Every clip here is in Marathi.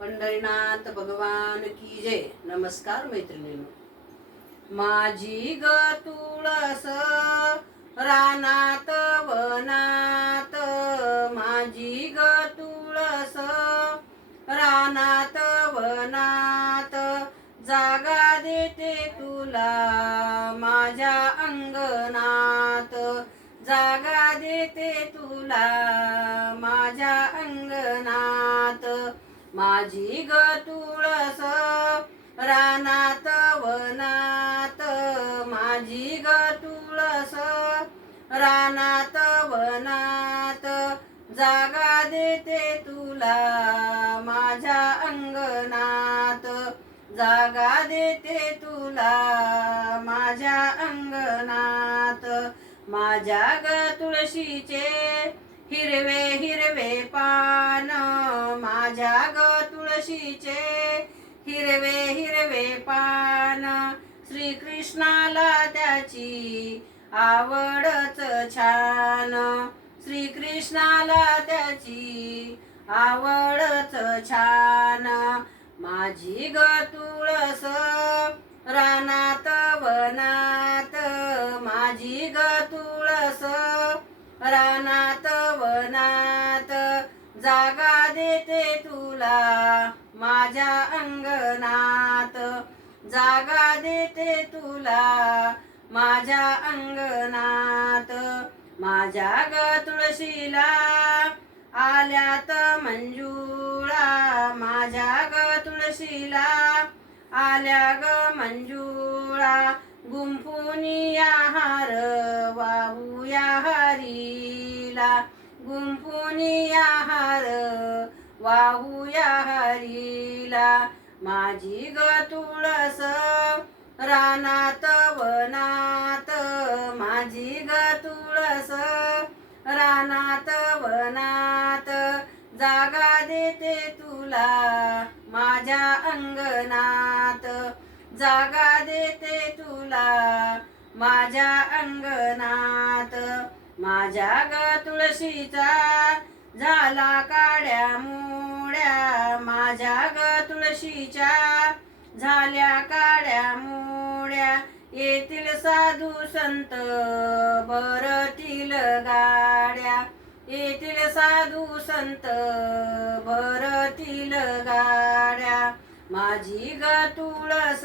पंढरीनाथ भगवान की जय. नमस्कार मैत्रिणींनो. माझी ग तुळस रानात वनात, माझी ग तुळस रानात वनात, जागा देते तुला माझ्या अंगणात, जागा देते तुला माझ्या अंगणात. माझी ग तुळस रानात वनात, माझी ग तुळस रानात वनात, जागा देते तुला माझ्या अंगणात, जागा देते तुला माझ्या अंगणात. माझ्या ग तुळशीचे हिरवे हिरवे पान, माझ्या ग तुळशीचे हिरवे हिरवे पान, श्रीकृष्णाला त्याची आवडच छान, श्रीकृष्णाला त्याची आवडच छान. माझी ग तुळस रानात वनात, माझी ग तुळस रानात वनात, जागा देते तुला माझ्या अंगणात, जागा देते तुला माझ्या अंगणात. माझ्या ग तुळशीला आल्यात मंजुळा, माझ्या ग तुळशीला आल्या ग मंजुळा, गुंफुनिया हार वाहूया हरीला, गुंफुनिया हार वाहूया हरीला. माझी ग तुळस रानात वनात, माझी ग तुळस रानात वनात, जागा देते तुला माझ्या अंगणात, जागा देते तुला माझ्या अंगणात. माझ्या ग तुळशीचा झाला काड्या मोड्या, माझ्या ग तुळशीच्या झाल्या काड्या मोड्या, येतील साधू संत भरतील गाड्या, येतील साधू संत भरतील गाड्या. माझी ग तुळस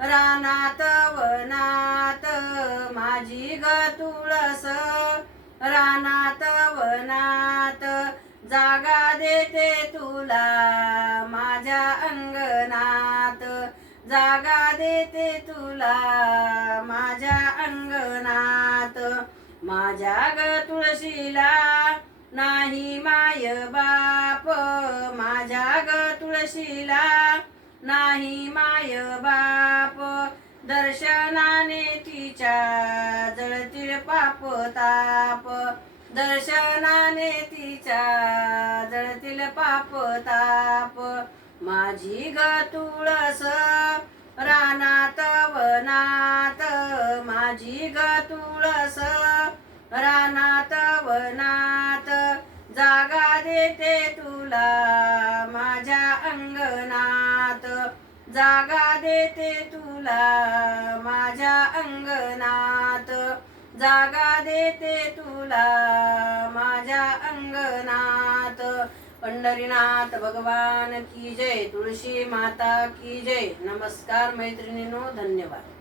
रानात वनात, माझी ग तुळस रानात वनात, जागा देते तुला माझ्या अंगणात, जागा देते तुला माझ्या अंगणात. माझ्या ग तुळशीला नाही माय बाप, माझ्या ग तुळशीला नाही माय बाप, दर्शनाने तिच्या जळतील पाप ताप, दर्शनाने तिच्या जळतील पाप ताप. माझी ग तुळस रानात वनात, माझी ग तुळस रानात वनात, जागा देते तुला माझ्या अंगणात, जागा देते तुला माझ्या अंगणात, जागा देते तुला माझ्या अंगणात. पंढरीनाथ भगवान की जय. तुळशी माता की जय. नमस्कार मैत्रिणींनो. धन्यवाद.